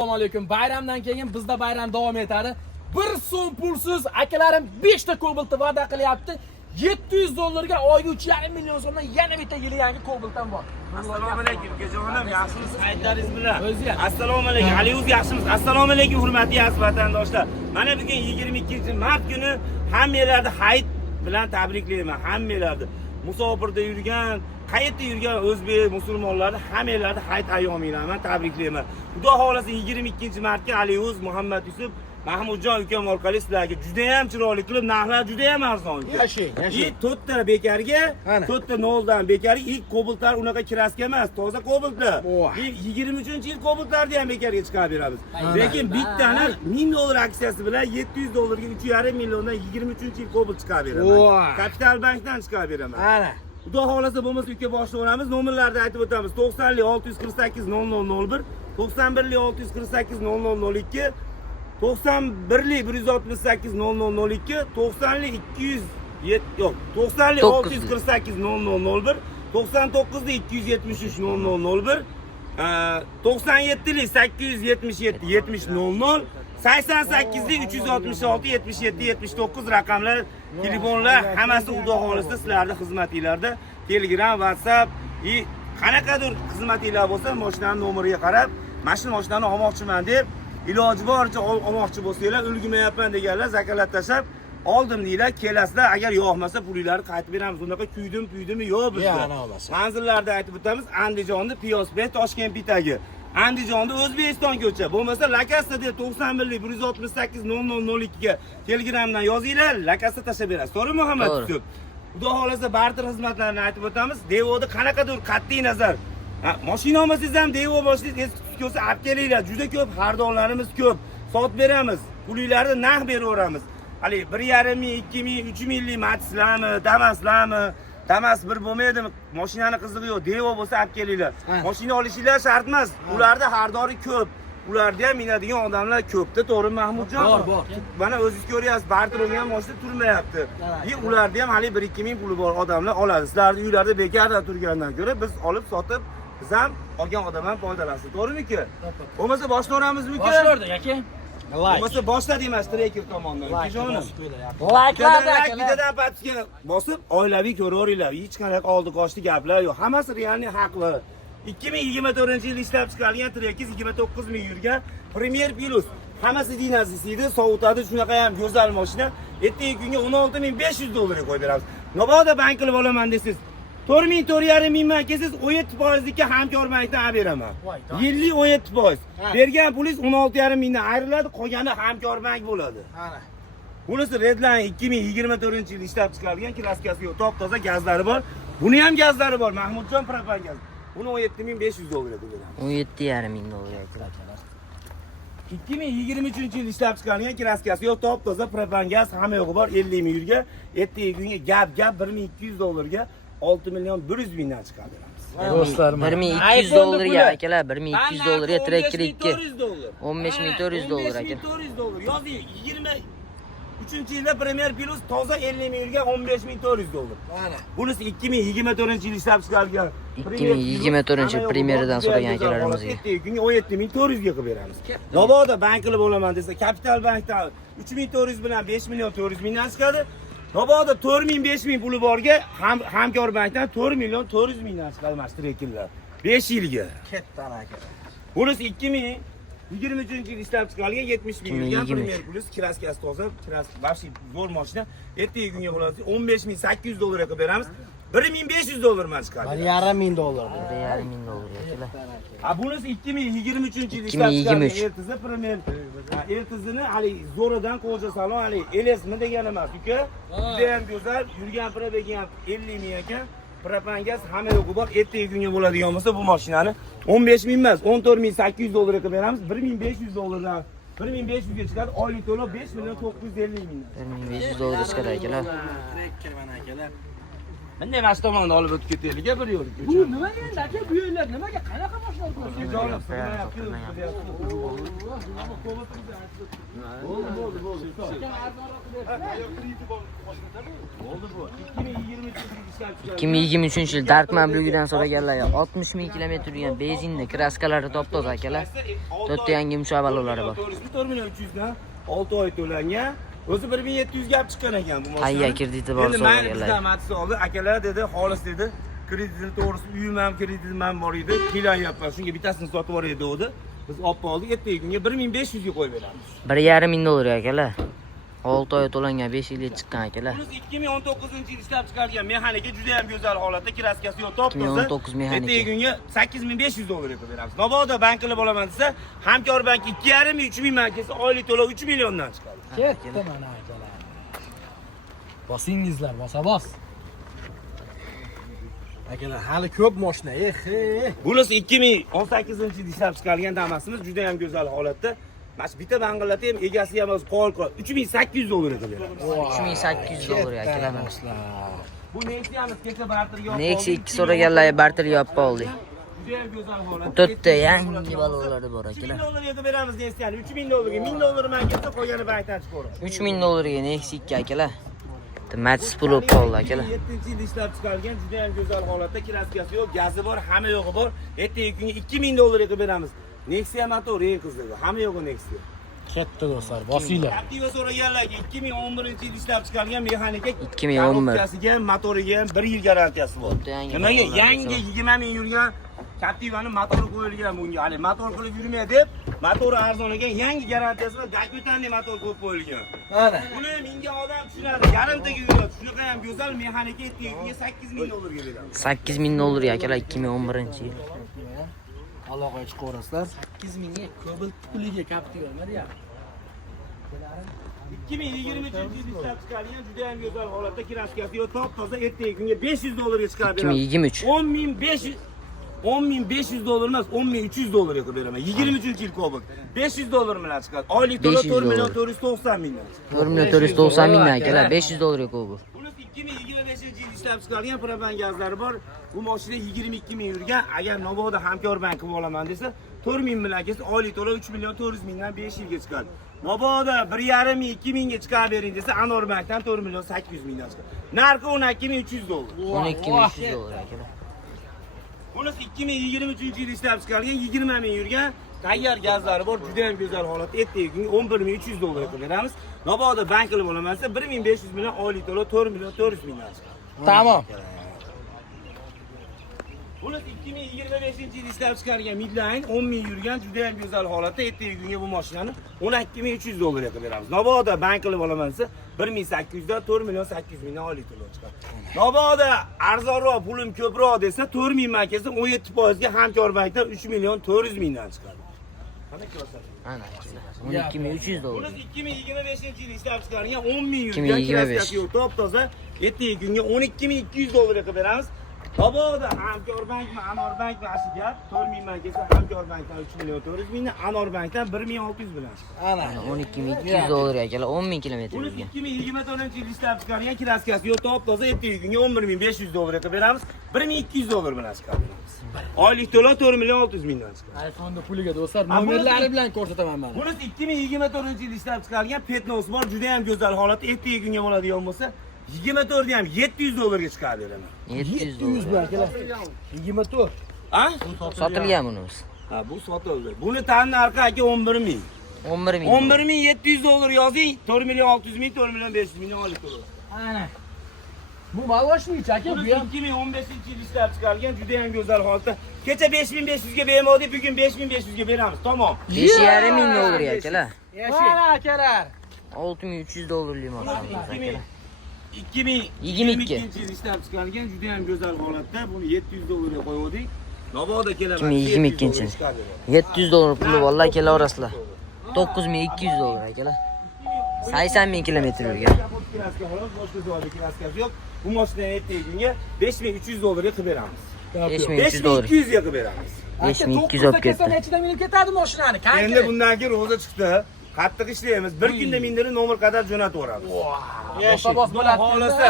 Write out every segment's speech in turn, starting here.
Assalomu alaykum. Bayramdan keyin bizda bayram davom etadi. 1 so'm pulsiz akalarim 5 ta Cobalt va'da qilyapti. $700 ga oyga 3,5 million so'mdan yana bitta yili yangi Cobaltdan bor. Assalomu alaykum kajonim, yaxshimisiz? Hayitlaringiz bilan. O'zi ham. Assalomu alaykum. Aliyuz yaxshimisiz? Assalomu alaykum hurmatli aziz vatandoshlar. Mana bugun 22-mart kuni hammalarni hayit bilan tabriklayman. Hammalarni musofirda yurgan, qayerda yurgan o'zbek musulmonlarni hammalarni hayit ayyomi bilan tabriklayman. Xudo xolasa 22-martga Aliyuz Muhammad Yusuf Mahmudjon ukam orqali sizlarga juda ham chiroyli qilib, narxlar juda ham arzon. Yashang. 4 ta bekarga, 4 ta noldan bekarga ilk Cobaltlar unaqa kraska emas, toza Cobaltlar. 23-yil Cobaltlarni ham bekarga chiqarib beramiz. Lekin bittani $1000 aksiyasi bilan $700 ga 3,5 milliondan 23-yil Cobalt chiqarib beraman. Kapital bankdan chiqarib beraman. Ana. Xudo xolasa bo'lmasa uka boshlayveramiz. Nomerlarni aytib o'tamiz. 90 648 0001, 91 648 0002, 91 168 0002, 90 207 yo'q, 90 648 0001, 99 273 0001, 97 877 7000, 88 366 77 79 raqamlar, telefonlar hammasi Xudo xolasa sizlarning xizmatingizda. Telegram, WhatsApp, qanaqadir xizmatinglar bo'lsa, mashinaning nomeriga qarab, mashinani olmoqchiman deb iloji boricha olmoqchi bo'lsanglar, ulgurmayapman deganlar zakalat tashab oldim deylar, kelasizlar, agar yo'qmasa pulinglarni qaytib beramiz. Unaqa kuydimi yo'q bizda. Manzillarda aytib o'tamiz, Andijonda Piyosbek, Toshkent bitagi. Andijonda O'zbekiston ko'cha. Bo'lmasa Lakasta deb 91 168 0002 ga Telegramdan yozinglar, Lakasta tashab berasiz. To'g'ri Muhammad Yusuf? Xudo xolasa barter xizmatlarini aytib o'tamiz. Devoda qanaqadir qat'iy nazar. Mashina olmasangiz ham Devo boshlaysiz, eski ko'sa olib kelinglar. Juda ko'p xaridorlarimiz ko'p. Sotib beramiz. Pulinglarni naq beraveramiz. Hali 1,5 ming, 2 ming, 3 minglik Matislarmi, Damaslarmi, Damas bir bo'lmaydimi? Mashinani qizig'i yo'q. Devo bo'lsa olib kelinglar. Mashina olishinglar shart emas. Ularda xaridori ko'p. Ularda ham minadigan odamlar ko'pda, to'g'ri Mahmudjon? Bor. Mana o'zingiz ko'ryapsiz, barter o'ngan mashina turmayapti. Ularda ham hali 1-2 ming puli bor odamlar oladi. Sizlarning uylarda bekarda turgandan ko'ra biz olib sotib, biz ham olgan odam ham foydalansin. To'g'rimi-ku? Bo'lmasa boshlayveramizmi? Boshlardik aka. Bo'lmasa boshladi emas, Trekker tomonidan. Jonim. Like'larni aka. Bittadan patga bosib, oilaviy ko'raveringlar. Hech qanaqa oldi-qochdi gaplar yo'q. Hammasi realniy haqli. 2024-yil ishlab chiqarilgan Trekker 29 ming yurgan Premier Plus. Hammasi dinazisiga sovutadi, shunaqa ham go'zal mashina. Ertaga kunga $16,500 ga qo'yib beramiz. Mabodo bank qilib olaman desiz, 4,000 mingman kelsiz, 17%ga hamkor bankdan olib beraman. Yillik 17%. Bergan pulingiz 16,5 mingdan ayriladi, qolgani hamkor bank bo'ladi. Ana. Bunisi Redline 2024-yil ishlab chiqarilgan, klassikasi yo'q, top-toza gazlari bor. Buni ham gazlari bor, Mahmudjon propan gaz. Buni $17,500 ga beramiz. $17,500. 2023-yil ishlab chiqarilgan klassikasi yo'q, top-toza propan gaz hamma yo'g'i bor, 50 ming yurga, ertaga kunga gap $1,200 ga 6,1 mingdan chiqarib beramiz. Do'stlarim, $1,200 ga akalar, $1,200 ga Trekker 2. $15,400 aka. $15,400. Yozing, 23-yilda Premier Plus toza 50 ming yurga $15,400. Mana. Bunisi 2024-yil ishlab chiqarilgan. 2024-yil Premierdan so'ragan akalarimizga. Ertaga kunga $17,400 ga qilib beramiz. Mabodo bank qilib olaman desa, Kapital bankdan 3,400 bilan 5,400 mingdan chiqadi. Mabodo 4,000 5,000 puli borga hamkor bankdan 4,400 mingdan chiqadi mana Trekkerlar. 5 yilga. Ketdan aka. Bunisi 2023-yil ishlab chiqarilgan 70 ming yurgan Premier Plus kraskasi toza, vashi zo'r mashina. Ertaga kunga bo'ladi $15,800 ga qilib beramiz. $1,500 man chiqadi. $1,500. $1,500 akalar. Bunisi 2023-yil ishlab chiqarilgan Ertiza Premier. Ertizini hali zo'ridan qo'ja salon, hali LSmi degan emas, uka. Juda ham go'zal, yurgan probegi ham 50 ming ekan. Propan gaz hamma yo'g'i bor. Ertaga kunga bo'ladigan bo'lsa bu mashinani 15 ming emas, $14,800 ga qilib beramiz. $1,500 dan 1,500 ga chiqadi. Oylik to'lov 5,950 ming. $1,500 chiqadi akalar. Trekker mana akalar. Bunday mashina tomondan olib o'tib ketaylik, bir yo'l. Bu nima endi aka, bu yo'llar nimaga qanaqa mashinalar ko'rasiz? Jonim, Bo'ldi bu. 2023 yil Darkman blogidan so'raganlar 60 ming kilometr yurgan benzinni kraskalari top-toza akalar. 4 ta yangi yumshoq balonlari bor. 4 million 300 dan 6 oy to'langan. O'zi 1700 gap chiqqan ekan bu mashina. Hayya krediti bor so'raganlar. Bizdan matisi oldi. Akalar dedi, xolis dedi. Kreditini to'g'risi uyim ham kreditim ham bor edi. Kelyapman. Shunga bittasini sotib yuboray dedi. Biz olib oldik. Ertaga kunga 1500 ga qo'yib beramiz. 1,5 ming dollar akalar. 6 oy to'langan 5 yilga chiqqan akalar. Biz 2019-yil ishlab chiqargan mexanika juda ham go'zal holatda, kraskasi yo'q, top-toza. 2019 mexanika. Ertaga kunga 8500 dollar qilib beramiz. Mabodo bank qilib olaman desa, Hamkor bank 2,5-3 ming markasi oylik to'lov 3 milliondan chiqadi. Ketdi mana akalar. Bosingizlar, bos. Akalar, hali ko'p mashina, Bunisi 2018-yil ishlab chiqargan Damas'imiz juda ham go'zal holatda. Mana bitta bang'ilati ham egasi ham o'zi qo'l 3800 dollar qilib beramiz. 3800 dollar akalar mana. Bu Nexia'miz kecha barterga olib. Nexia 2 so'raganlar barterga olib oldik. Juda ham go'zal holatda. 4 ta yangi balonlari bor 3 akalar. ming dollarga beramiz Nexia'ni. 3 ming dollarga, 1000 dollar man ketsa qo'ygani bankdan chiqaveramiz. 3 ming dollarga Nexia 2 akalar. Matiz pul olib qoldi akalar. 7-yil ishlab chiqargan juda ham go'zal holatda, kraskasi yo'q, gazi bor, hamma yo'g'i bor. Ertaga kunga 2000 dollarga qilib beramiz. Nexia motor eng qizig'i, hamma yo'g'i Nexia. Ketdi do'stlar, bosinglar. Captiva so'raganlarga 2011-yil ishlab chiqargan mexanika 2011. Korobkasiga, motoriga ham 1 yil garantiyasi bor. Nimaga yangi 20 ming yurgan Captivani motori qo'yilgan bunga. Hali motor qilib yurmay deb, motori arzon ekan, yangi garantiyasi va Dakvitanli motor qo'yib qo'yilgan. Mana. Buni menga odam tushunadi, yarimtaga yuradi. Shunaqa ham go'zal mexanika etdigiga 8000 dollarga beramiz. 8000 dollar akalar 2011-yil. Aloqaga chiqaverasizlar. 8000 ga Cobalt puliga Captiva beryapti. 2023-yil ishlab chiqargan juda ham go'zal holatda kraskasi yo'q, top-toza, ertaga kunga 500 dollarga chiqarib beramiz. 2023. 10500 dollar emas, 10300 dollarga qilib beraman. 23-yil Cobalt. 500 dollar bilan chiqadi. Oylik to'lov 4 million 490 mingdan. 4 million 490 mingdan akalar 500 dollarga Cobalt. Buni 2025-yil ishlab chiqargan propan gazlari bor. Bu mashina 22 ming yurgan. Agar Noboda Hamkor bank qilib olaman desa, 4 ming bilan kelsa oylik to'lov 3 million 400 mingdan 5 yilga chiqadi. Mabodo 1,5 ming 2 mingga chiqarib bering desa, Anor bankdan 4 million 800 mingdan chiqadi. Narxi 12300 dollar. 12300 dollar akalar. Bunisi 2023-yil ishlab chiqargan 20 ming yurgan tayyor gazlari bor, juda ham go'zal holatda. Ertaga kunga 11300 dollar qilib beramiz. Mabodo bank qilib olaman desa, 1500 million oylik to'lov 4 million 400 mingdan chiqadi. Tamam. Bunisi 2025-yil ishlab chiqargan Midline 10 ming yurgan juda ham go'zal holatda. Ertaga kunga bu mashinani 12300 dollarga qilib beramiz. Nobodo bank qilib olaman desa 1800 dan 4 million 800 mingdan oylik to'lov chiqadi. Nobodo arzonroq, pulim ko'proq desa 4 ming man kelsa 17% ga Hamkor bankdan 3 million 400 mingdan chiqadi. Qana ko'rsat. Ana 12300 dollar. Bunisi 2025-yil ishlab chiqargan 10 ming yurgan 2025. kraskasi yo'q, top-toza. Ertaga kunga 12200 dollarga qilib beramiz. Mabodo Hamkor bankmi, Anor bankmi ashiga 4 ming man kelsa Hamkor bankdan 3 million 400 mingdan, Anor bankdan 1600 bilan chiqadi. Ana. 12200 dollar akalar 10 kilometr Bunisi yurgan. 2024-yil ishlab chiqargan kraskasi yo'q, top-toza. Ertaga kunga 11500 dollarga qilib beramiz. 1200 dollar bilan chiqaramiz. Oylik to'lov 4 million 600 mingdan chiqadi. iPhone'da puliga do'stlar, nomerlari bilan ko'rsataman mana. Bunisi 2024-yil ishlab chiqargan Petnos bor, juda ham go'zal holatda. Ertaga kunga bo'ladigan bo'lsa 24 ham 700 dollarga chiqarib beraman. 700 bu dollar. akalar. 24. Ha? Sotilgan bunimiz. Ha, bu sotildi. Buni tan narxi aka 11 ming. 11 ming. 11 ming 700 dollar yozing, 4 million 600 ming, 4 million 500 ming oylik to'lov. Ana. Bu maloshmi aka, bu Buni ham 2015-yil ishlab chiqargan juda ham go'zal holatda. Kecha 5500 ga bermodik, bugun 5500 ga beramiz. Tamom. 5,5 ming dollar akalar. mana akalar. 6300 dollarlik mashinamiz akalar. 2022-yil ishlab chiqargan juda ham go'zal holatda. Buni 700 dollarga qo'ydik. Mabodo kelaman. 2022-yil. 700 dollar puli vallahi kelaverasizlar. 9200 dollar akalar. 80 ming kilometr yurgan. Bu mashinani ertaga kunga 5300 dollarga qilib beramiz. 5300 dollar. 5200 ga qilib beramiz. 5200 olib ketdi. Nechida minib ketadi mashinani? Endi bundan keyin ro'za chiqdi. Qattiq ishlaymiz. Bir kunda mindirib nomer qadar jo'natib yuboramiz. Bos bo'ladi. Xohlasa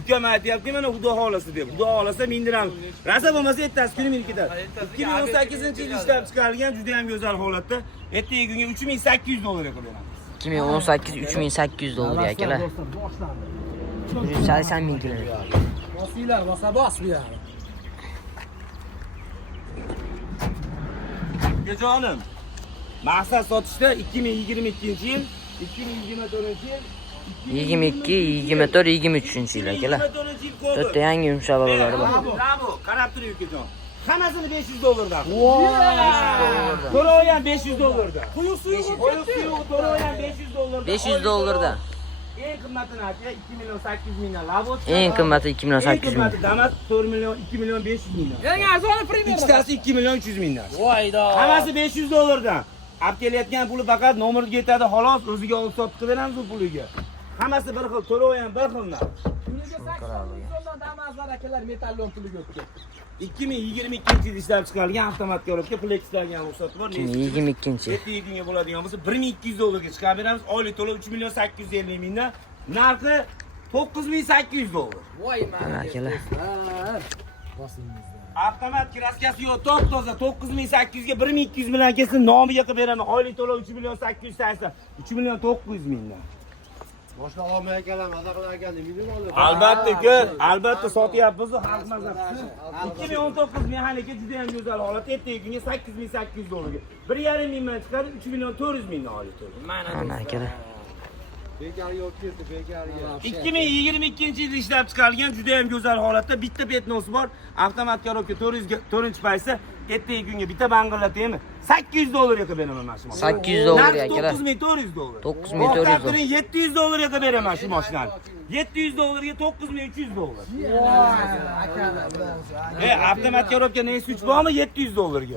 Ukam aytyapti, mana xudo xolasa deb. Xudo xolasa mindiramiz. Rasa bo'lmasa ertasi kuni meni ketadi. 2018-yil ishlab chiqarilgan juda ham go'zal holatda. Ertaga kunga $3800 qilib beramiz. 2018 3800 dollar akalar. 180 ming kilometr. Bosinglar, bos bu yer. Jonim, maqsad sotishda 2022-yil, 2024-yil, 22, 24, 23-yil akalar. 24-yil kodi. To'rtta yangi yumshoq babalari bor. Bravo, qarab turing ukajon. Hammasini $500 To'lov ham $500. Quyuq suvi Qo'yib to'lov ham $500. $500 Eng qimmatini aka 2.8 million lavot. Eng qimmati 2 million 800 Eng ming. qimmati Damas 4 million 2 million 500 ming. Eng arzoni premyer. Ikkitasi 2 million 300 mingdan. Voyda. Hammasi $500dan. Olib kelayotgan puli faqat nomerga yetadi, xolos, o'ziga olib sotib beramiz bu puliga. Hammasi bir xil, to'lov ham bir xil. Kuniga 80 so'mdan Damaslar akalar metallon puliga o'tib ketdi. 2022-yil ishlab chiqarilgan avtomat korobka Flex'larga ham ruxsat bor. 2022. Ertaga kunga bo'ladigan bo'lsa $1200 ga chiqarib beramiz. Oylik to'lov 3 million 850 mingdan. Narxi $9800. Voy mana akalar. Bosingizda. Avtomat kraskasi yo'q, top toza 9800 ga 1200 bilan kelsin, nomiga qilib beraman. Oylik to'lov 3 million 880, 3 million 900 mingdan. Boshqa olmay kelam, maza qilar ekan, nima olib? Albatta, albatta sotyapmiz, xalq mazasi. 2019 mexanika juda ham go'zal holat. Ertaga kunga $8800 ga. 1,5 mingdan chiqadi, 3 million 400 mingdan oylik to'lov. Mana akalar. Bekar yo'q ketdi, bekarga. 2022-yil ishlab chiqarilgan juda ham go'zal holatda bitta petnosi bor. Avtomat korobka 4-paysa. Ertaga kunga bitta bang'illataymi? $800 ga qilib beraman mana shu mashinani. $800 akalar. $9400. $9400. $700 ga qilib beraman shu mashinani. $700 ga $9300. Avtomat korobka nesi 3 bormi? $700 ga.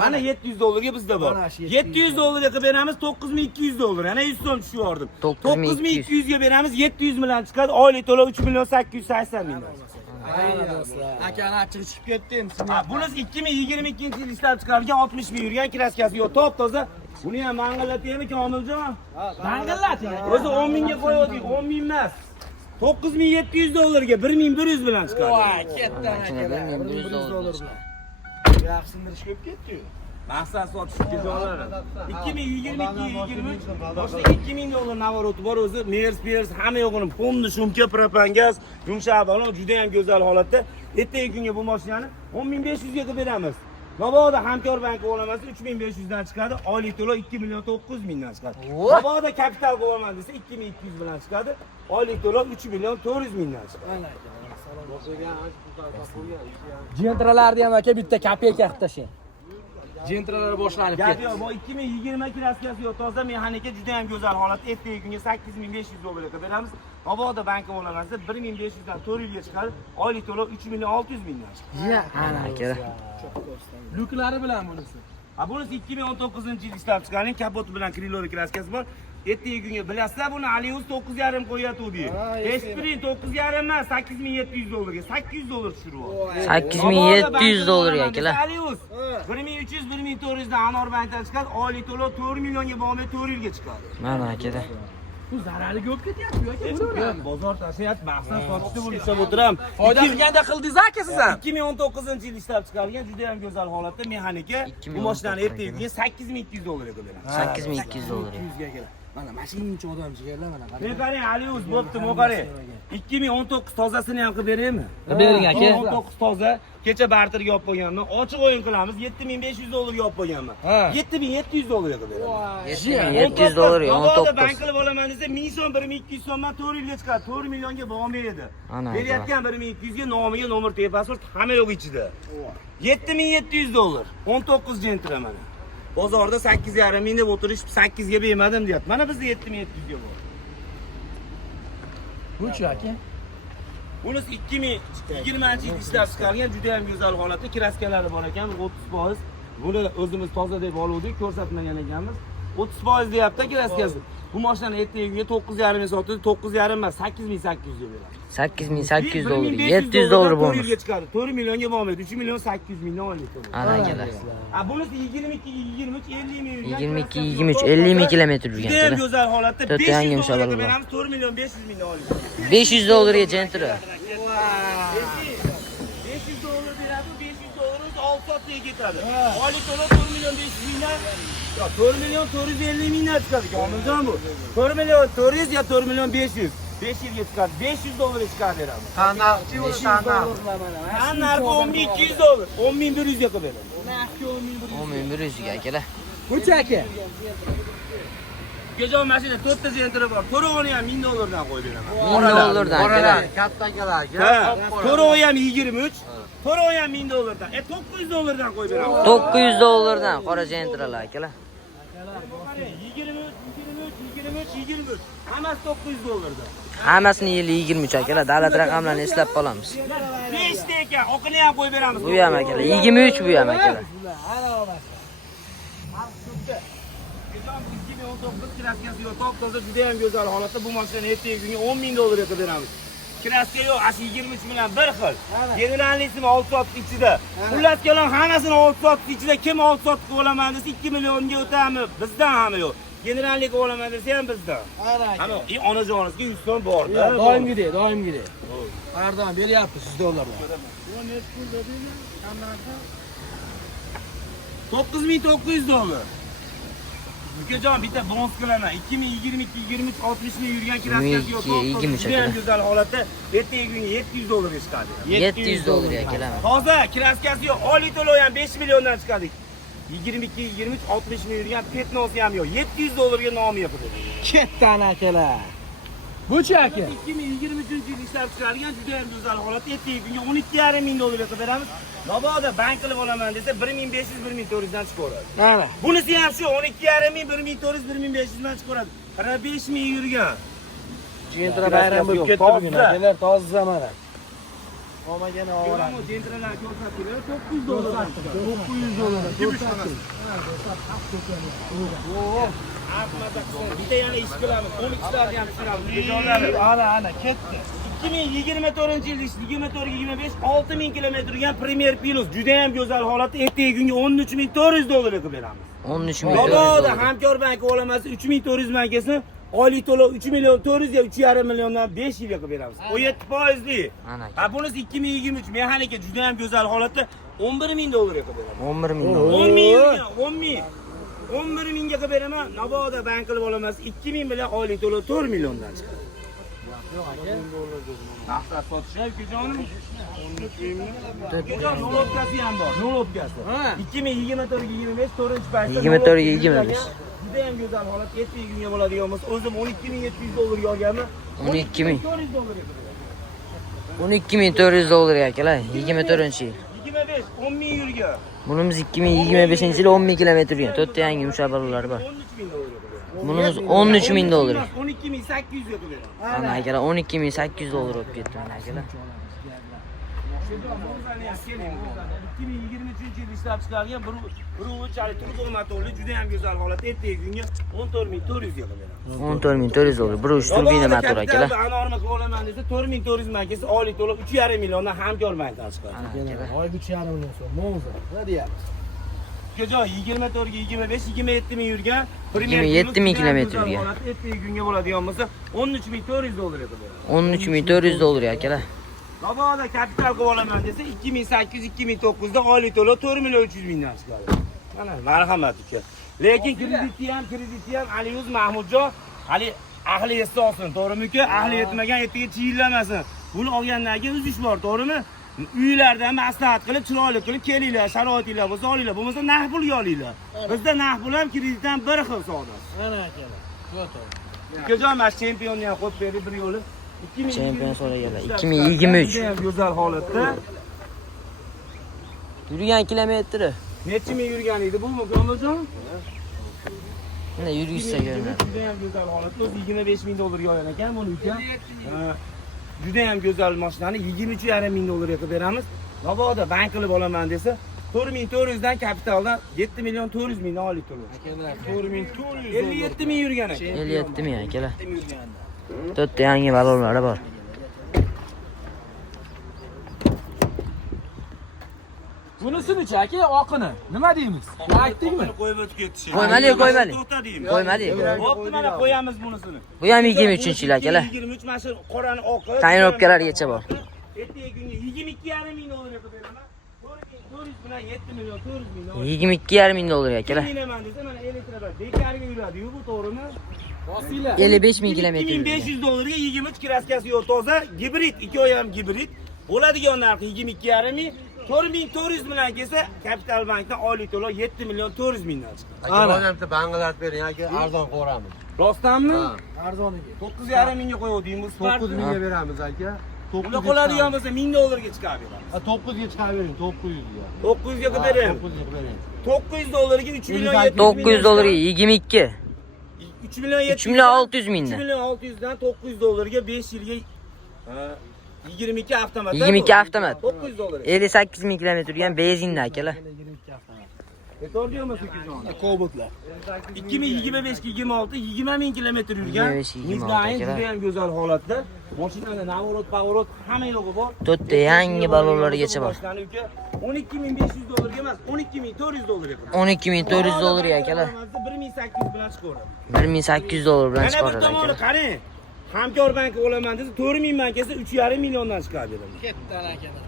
Mana $700 ga bizda bor. $700 ga qilib beramiz, $9200. Yana 100 so'm tushib yordim. 9200 ga beramiz, 700 bilan chiqadi. Oylik to'lov 3 million 880 ming. Akani achchig'i chiqib ketdi endi. Bunisi 2022-yil ishlab chiqarilgan 60 ming yurgan kraskasi yo'q, top toza. Buni ham mang'illataymi Komiljon? Mang'illating. O'zi 10 mingga qo'ydik, 10 ming emas. $9700 ga 1100 bilan chiqadi. Voy, ketdi akalar. $1100. Yaxshi sindirish ko'p ketdi-yu. Maqsad sotishga jo'naladi. 2022-23 boshqa $2000 navoroti bor o'zi. Mercedes hamma yo'g'ini pomni, shumka, propan gaz, yumshoq balon juda ham go'zal holatda. Ertaga kunga bu mashinani 10500 ga qilib beramiz. Mabodo hamkor banki olamasi 3500 dan chiqadi, oylik to'lov 2 million 900 mingdan chiqadi. Mabodo kapital qo'yaman desa 2200 bilan chiqadi, oylik to'lov 3 million 400 mingdan chiqadi. Jentralarni ham aka bitta kopeyka qilib tashlang. Jentralar boshlanib Gap ketdi. yo'q, bu 2020 kraskasi yo'q, toza mexanika juda ham go'zal holat. Ertaga kunga $8500 ga beramiz. Mabodo banki olamasi 1500 dan 400 ga chiqadi, oylik to'lov 3 million 600 mingdan chiqadi. Ya, Mana akalar. luklari bilan bunisi. Bunisi 2019-yil ishlab chiqarilgan kapot bilan krilori kraskasi bor. Ertaga kunga bilasizlar buni Alius 9,5 qo'yatuvdi. Esprit 9,5 emas, $8700 ga, $800 tushirib oldi. $8700 akalar. Alius 1300 1400 dan Anor bankdan chiqadi, oylik to'lov 4 millionga bormay 400 ga chiqadi. Mana akalar. Bu zarari ko'p ketyapti aka. Bozor tashiyat, maqsad sotishda bo'lib ishlab o'tiram. Foyda qilganda qildingiz aka siz ham. 2019-yil ishlab chiqarilgan juda ham go'zal holatda mexanika. Bu mashinani ertaga kunga $8200 ga beramiz. $8200. ga keladi. Mana mashinchi odam jigarlar mana qarang. Men qarang, Alius bo'pti, mo'qari. 2019 tozasini ham qilib beraymi? Bering aka. 2019 toza. Kecha barterga olib qo'yganman. Ochiq o'yin qilamiz. $7500 ga olib qo'yganman. $7700 ga qilib beraman. $7700 Mabodo bank 19. qilib olaman desa 1000 so'm, 1200 so'mdan 400 ga chiqadi. 4 millionga bormaydi. Ana, Berayotgan 1200 ga nomiga nomer pasport hamma yo'q ichida. $7700. 19 jentra mana. Bozorda 8,5 ming deb o'tirishib 8 ga bermadim deyapti. Mana bizda 7700 ga bor. Buchi aka. Bunisi 2020-yil ishlab chiqarilgan juda ham go'zal holatda kraskalari bor ekan, 30%. Buni o'zimiz toza deb oluvdik, ko'rsatmagan ekanmiz. 30% deyapti kraskasi. Bu mashinani ertaga 9,5 ming sotdi, 9,5 emas, 8,800 ga beradi. 8800 dollar, 700 dollar bu. bonus. 4 millionga bo'lmaydi, 3 million 800 mingdan olyapti. Ana akalar. Ha bunisi 22, 23, 50 ming yurgan. 22, 23, 50 ming kilometr yurgan Juda ham akalar. go'zal holatda To'rtta 500 yangi dollarga mushabalar bor. beramiz, 4 million 500 mingdan olyapti. 500 dollarga Gentra. 500 dollar beradi, 500 dollar 6 soatga ketadi. Oylik to'lov 4 million 500 mingdan. Ya 4 million 450 mingdan chiqadi. Komiljon bu. 4 million 400 ya 4 million 500. 5 yilga chiqadi. 500 dollarga chiqadi beramiz. Tanaqchi bu tanaq. Ha narxi 10200 dollar. 10100 ga qilib beramiz. 10100 ga akalar. Buncha aka. Gejon mashina 4 ta Gentra bor. To'rog'ini ham 1000 dollardan qo'yib beraman. 1000 dollardan akalar. Katta akalarga. Ha, to'rog'i ham 23. To'rog'i ham 1000 dollardan. 900 dollardan qo'yib beraman. 900 dollardan qora Gentralar akalar. 23. Hammasi 900 dollardan. Hammasini yili 23 akalar. Davlat raqamlarini eslab qolamiz. 5 ta ekan, oqini ham qo'yib beramiz. Bu ham akalar. 23 bu ham akalar. 2019 kraskasi yo'q, top-toza juda ham go'zal holatda bu mashinani ertaga kunga 10 ming dollarga qilib beramiz. Kraska yo'q, ashi 23 bilan bir xil. Generalnisimi 6 soat ichida. Xullas kalom hammasini 6 soat ichida kim 6 soat qilib olaman desa 2 millionga o'tami? Bizdan ham yo'q. Generallik olaman desa ham bizdan. Ana, onajoningizga 100 so'm bor-da. Doimgidek. Pardon, beryapti 100 dollardan. 9900 dollar. Ukajon bitta bonus qilaman. 2022 23 60 ming yurgan kraskasi yo'q. 23 juda ham go'zal holatda ertaga kunga 700 dollarga chiqadi. 700 dollar akalar. Toza kraskasi yo'q. Oliy to'lov ham 5 milliondan chiqadi. 22 23 60 ming yurgan petnosi ham yo'q. 700 dollarga nomi yo'qdi. Ketdan akalar. Buncha aka. 2023-yil ishlab chiqarilgan juda ham go'zal holatda ertaga kunga 12,5 ming dollarga qilib beramiz. Mabodo bank qilib olaman desa 1500 1400 dan chiqaradi. Mana. Bunisi ham shu 12,5 ming 1400 1500 dan chiqaradi. 5 ming yurgan. Gentra bayram bo'lib ketdi bugun akalar, toza mana. Olmagani oladi. Yo'q, Gentralar ko'rsatdilar 900 dollar. 900 dollar. Bitta yana ish qilamiz. 12talarni ham tushiramiz. Ana ketdi. 2024-yil 24-25 6000 kilometr yurgan Premier Plus juda ham go'zal holatda ertaga kunga 13400 dollarga qilib beramiz. 13400 Mabodo dollar. hamkor bank olamasi 3400 bankasini oylik to'lov 3 million 400 ga 3,5 milliondan 5 yilga qilib beramiz. 17%li. Ana. Ha bunisi 2023 mexanika juda ham go'zal holatda 11000 dollarga qilib beramiz. 11000 dollar. 10 ming yurgan, 10 ming. 11 mingga qilib beraman. Mabodo bank qilib olamasi 2000 bilan oylik to'lov 4 milliondan chiqadi. Hafta sotishlar ukajonim. Ukajon nolobkasi ham bor. Nolobkasi. 2024-25 4-paytda. 24-25. Juda ham go'zal holat. Ertaga kunga bo'ladigan bo'lsa, o'zim 12700 dollarga olganman. 12000. 400 dollarga qilib beraman. 12400 dollar akalar. 24-yil. 25 10 ming yurgan. Bunimiz 2025-yil 10000 kilometr yurgan. To'rtta yangi mushabalar bor. 13000 dollarga. Bunimiz 13000 dollar. 12800 ga qilib beraman. Ana akalar 12800 dollar bo'lib ketdi mana akalar. 2023-yil ishlab chiqarilgan bir o'chalik turqi motorli juda ham go'zal holatda ertaga kunga 14400 ga qilib beraman. 14400 dollar. Bir uch turbina motor akalar. Anorma qilib olaman desa 4400 bankasi oylik to'lov 3,5 milliondan hamkor bankdan chiqadi. Oy 3,5 million so'm. Mo'za. Nima deyapti? Joy 24 ga 25 27 ming yurgan. 27 ming kilometr yurgan. Ertaga kunga bo'ladigan bo'lsa 13400 dollarga qilib beraman. 13400 dollar akalar. Mabodo kapital qilib olaman desa 2800 2900 da oylik to'lov 4 million 300 mingdan chiqadi. Mana marhamat uka. Lekin kreditni ham Aliyuz Mahmudjon hali ahli esda olsin, to'g'rimi uka? Ahli yetmagan ertaga chiyillamasin. Buni olgandan keyin uzish bor, to'g'rimi? Uylarda maslahat qilib, chiroyli qilib kelinglar, sharoitinglar bo'lsa olinglar, bo'lmasa naqd pulga olinglar. Bizda naqd pul ham kredit ham bir xil savdo. Mana akalar. To'g'ri. Ukajon mana chempionni ham qo'yib berdi bir yo'li. Chempion so'raganlar. 2023. Ham go'zal holatda. Yurgan kilometri. Necha ming yurgan edi bu Mukomiljon? Mana yurgizsa ko'rinadi. Juda ham go'zal holatda, o'zi 25 ming dollarga olgan ekan buni uka. Juda ham go'zal mashinani 23,5 ming dollarga qilib beramiz. Mabodo bank qilib olaman desa 4400 dan kapitaldan 7 million 400 ming olib turibdi. Akalar 4400 57 ming yurgan ekan. 57 mi akalar? yurganda. To'rtta yangi balonlari bor. Bunisini-chi aka, oqini. Nima deymiz? Aytdingmi? Qo'yib o'tib ketdi. Qo'ymadi. To'xta deymiz. Qo'ymadi. Bo'pti, mana qo'yamiz bunisini. Bu ham 23 yil akalar. 23 mana shu qorani oqi. Tayinlovkalargacha bor. Ertaga kunga 22,5 ming dollar qilib beraman. 400 bilan 7 million 400 ming dollar. 22,5 ming dollar akalar. Minaman desa mana elektrobak bekarga yuradi-yu bu to'g'rimi? Vosila. 55 ming kilometr. 2500 dollarga 23 kraskasi yo'q, toza gibrid, ikkovi ham gibrid. Bo'ladigan narxi 22,5 ming. 4400 bilan kelsa Kapital bankdan oylik to'lov 7 million 400 mingdan chiqadi. Ana hamda bangalar bering yoki arzon qo'ramiz. Rostdanmi? Arzoniga. 9,5 mingga qo'yuvding bu Spark. 9 mingga beramiz aka. Unda qoladigan bo'lsa 1000 dollarga chiqarib beramiz. 9 ga chiqarib bering, 900 ga. 900 ga qilib bering. 900 ga bering. 900 dollarga 3 million 700 900 dollarga 22. 3 million 700 3 million 600 3 mingdan. million 600 dan 900 dollarga 5 yilga 22 avtomat. 22 avtomat. 900 dollar. 58 ming kilometr yurgan benzinli akalar. 22 avtomat. Yetordiyo'mi 800? Cobalt-lar. 2025 26 20 ming kilometr yurgan. 25, 26 Nizdain akalar. juda ham go'zal holatda. Mashinada navorot, pavorot hamma yo'g'i bor. To'rtta yangi balonlarigacha bor. 12500 dollarga emas, 12400 dollarga qiladi. 12400 dollar akalar. 1800 bilan chiqaveradi. 1800 dollar bilan Mana bir chiqaradi tomoni akalar. qarang. Hamkor banki olaman desa 4000 man kelsa 3,5 milliondan chiqarib beradi. Ketdan akalar.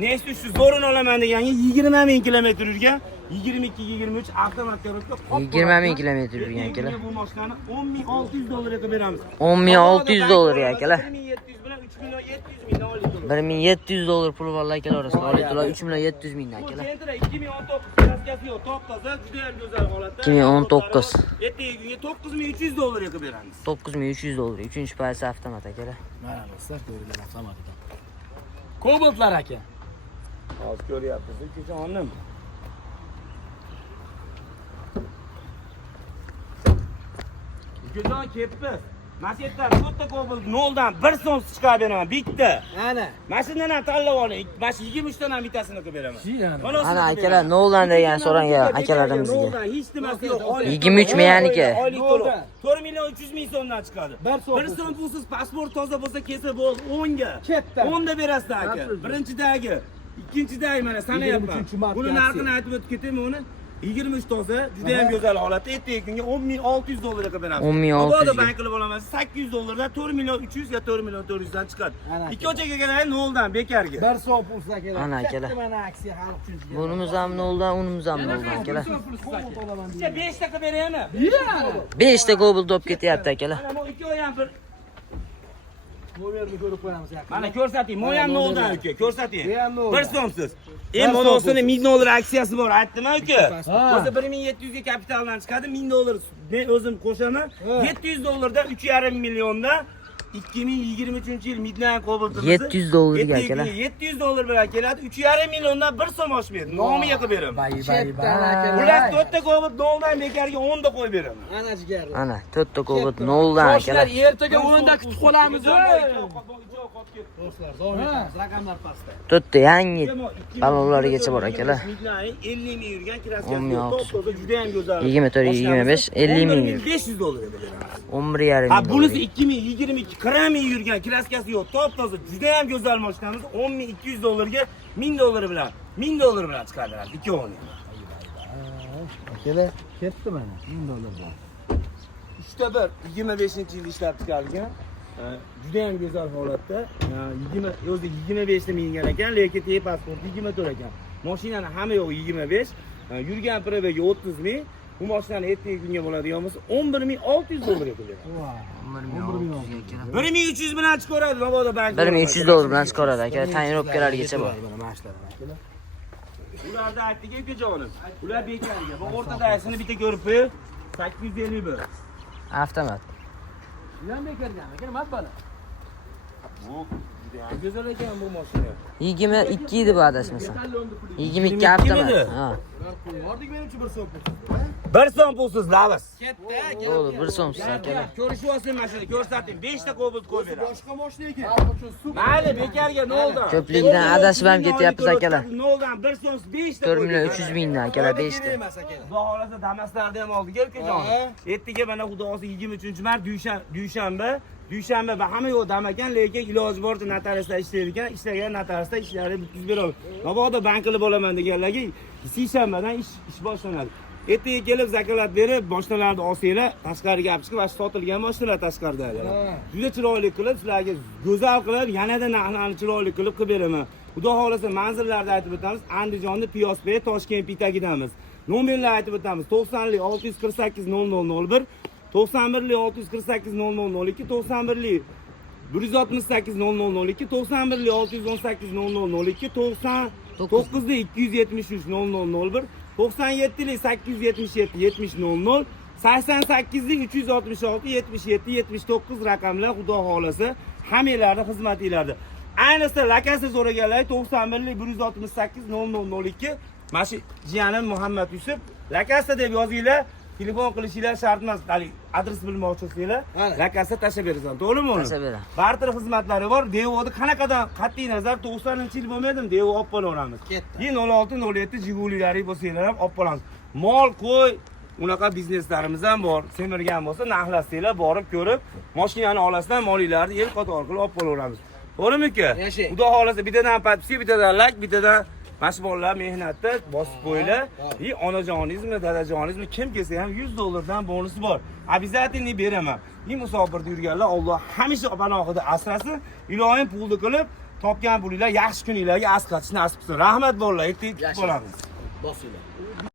Nexus zo'rini olaman deganga 20 ming kilometr yurgan, 22-23 avtomat korobka. 20 ming kilometr yurgan akalar. Bu mashinani 10600 dollarga qilib beramiz. 10600 dollar akalar. 1700 bilan 3 million 700 ming olib turibdi. 1700 dollar puli bor akalar orasida. Oliy to'lov 3 million 700 mingdan akalar. Sentra 2019 kraskasi yo'q, top toza, juda ham go'zal holatda. 2019. Ertaga kunga 9300 dollarga qilib beramiz. 9300 dollar. 3-chi avtomat akalar. Mana sizlar ko'rgan avtomatidan. Cobalt-lar aka. Hozir ko'ryapsiz, ukajonim. Ukajon kepmiz. Masiyatlar to'rtta Cobalt 0 dan 1 so'm chiqarib beraman, bitta. Ana. Mashinani ham tanlab oling. Mana shu 23 dan ham bittasini qilib beraman. Ana akalar noldan degan so'ranga akalarimizga. Noldan hech nimasi yo'q. 23 meyaniki. Oylik to'lov 4 million 300 ming so'mdan chiqadi. 1 so'm pulsiz pasport toza bo'lsa kelsa bo'ldi 10 ga. Ketdi. 10 da berasiz aka. Birinchidagi, ikkinchidagi mana sanayapman. 23 markasi. Buni narxini aytib o'tib ketaymi uni? 23 toza, juda ham go'zal holatda. Ertaga kunga 10600 dollarga qilib beramiz. 10600 Mabodo bank qilib olaman. 800 dollardan 4 million 300 ga 4 million 400 dan chiqadi. Ikki ochaga keladi 0 dan bekarga. 1 so'm pulsiz akalar. Ana akalar. Mana aksiya xalq uchun. Bunimiz ham noldan, unimiz ham noldan akalar. Sizga 5 ta qilib beraymi? 5 ta Cobalt olib ketyapti akalar. Mana bu ikkovi ham bir Nomerni ko'rib qo'yamiz aka. mana ko'rsating, mo'yam noldan uka, ko'rsating. Bu ham noldan. 1 so'msiz. Modosini 1000 dollar aksiyasi bor, aytdim-a uka. Ha. O'zi 1700 ga kapitaldan chiqadi, 1000 dollar men o'zim qo'shaman. 700 dollardan 3,5 millionda 2023-yil Midnight Cobalt'imiz 700 dollarga akalar. 700 dollar bilan keladi, 3,5 milliondan 1 so'm oshib berdi. Nomiga qilib beraman. Bay. Ular 4 ta Cobalt 0 dan bekarga 10 da qo'yib beraman. Ana jigar. Ana 4 ta Cobalt noldan Yoshlar akalar. ertaga o'yinda kutib qolamiz. Do'stlar, davom etamiz. Raqamlar pastda. 4 ta yangi balonlarigacha bor akalar. 50 ming yurgan kraskasi 16. top juda ham go'zal. 24, 25, 50 ming. 500 dollarga beramiz. 11,5 Ha ming. bunisi 2022 40 ming yurgan kraskasi yo'q, top toza, juda ham go'zal mashinamiz 10200 dollarga 1000 dollar bilan 1000 dollar bilan chiqardiramiz ikkovini. Akalar, ketdi mana. 1000 dollardan. 3ta bir 25-yilda ishlab chiqarilgan. Juda ham go'zal holatda. 20 o'zi 25 ta mingan ekan, lekin tey pasport 24 ekan. Mashinani hamma yo'q 25. Yurgan probaga 30 ming. Bu mashinani ertaga kunga bo'ladigan bo'lsa 11600 dollarga qo'yadi. 1300 bilan chiqaradi Mabodo bank. 1300 dollar bilan chiqaradi aka. Tayinlovkalargacha bor. Ularda aytdik ukajonim. Ular bekarga. Bu o'rtadagisini bitta ko'rib qo'y. 851. Avtomat. Nima bekargan aka? Nima bana? Bu juda ham go'zal ekan bu mashina. 22 edi bu adashmasam. 22 avtomat. Ha. Bordik menimcha 1 so'm pul. 1 so'm pulsiz lavas. Ketdi. To'g'ri, 1 so'msiz akalar. Ko'rishyapsiz mashina, ko'rsating. 5 ta Cobalt qo'yib beramiz. Boshqa mashina ekan. Mayli, bekarga noldan. Ko'pligidan adashib ham ketyapmiz akalar. Noldan 1 so'm 5 ta 4 million 300 mingdan akalar 5 ta. emas akalar. Xudo xolasa Damaslarni ham oldik akajon. Ertaga mana xudo xolasa 23-mart dushanba va hamma yo'q dam ekan, lekin iloji boricha notariusda ishlaydi ekan, ishlagan notariusda ishlari bitkazib beramiz. Mabodo bank qilib olaman deganlarga seshanbadan ish boshlanadi. Ertaga kelib zakolat berib, mashinalarni olsanglar, tashqariga olib chiqib, sotilgan mashinalar tashqarida. Juda chiroyli qilib, sizlarga go'zal qilib, yanada narxlarni chiroyli qilib beraman. Xudo xolasa manzillarni aytib o'tamiz. Andijonni Piyosbey, Toshkent pitagidamiz. Nomerlarni aytib o'tamiz. 90 648 0001, 91 648 0002, 91 168 0002, 91 618 0002, 99 273 0001, 97 877 7000, 88 366 77 79 raqamlar xudo xolasa hammanglarning xizmatinglarda. Ayniqsa lakasi so'raganlar 91 168 0002. Mana jiyanim Muhammad Yusuf lakasi deb yozinglar. Telefon qilishinglar shart emas. Adres bilmoqchi bo'lsanglar, lakasi tashlab berasan. To'g'rimi uni? Tashlab beraman. Barter xizmatlari bor. Devoni qanaqadan qat'iy nazar 90-yil bo'lmadim, devo olib qolaveramiz. Ketdi. 06 07 Jigulilari bo'lsanglar ham olib qolamiz. Mol qo'y, unaqa bizneslarimiz ham bor. Semirgan bo'lsa, narxlasanglar, borib ko'rib, mashinani olasizlar, molinglarni el qator qilib olib qolaveramiz. To'g'rimi aka? Yashang. Xudo xolasa bittadan patpisi, bittadan lak, bittadan mashg'ullar mehnatda bosib qo'yinglar. Onajoningizmi, dadajoningizmi kim kelsa ham $100 bonusi bor. Обязательно beraman. Musofirda yurganlar Alloh hamisha panohida asrasin. Ilohim pulni qilib, topgan pulinglar yaxshi kuninglarga asqatishni nasib qilsin. Rahmat bolalar, ertaga kutib qolamiz. Bosinglar.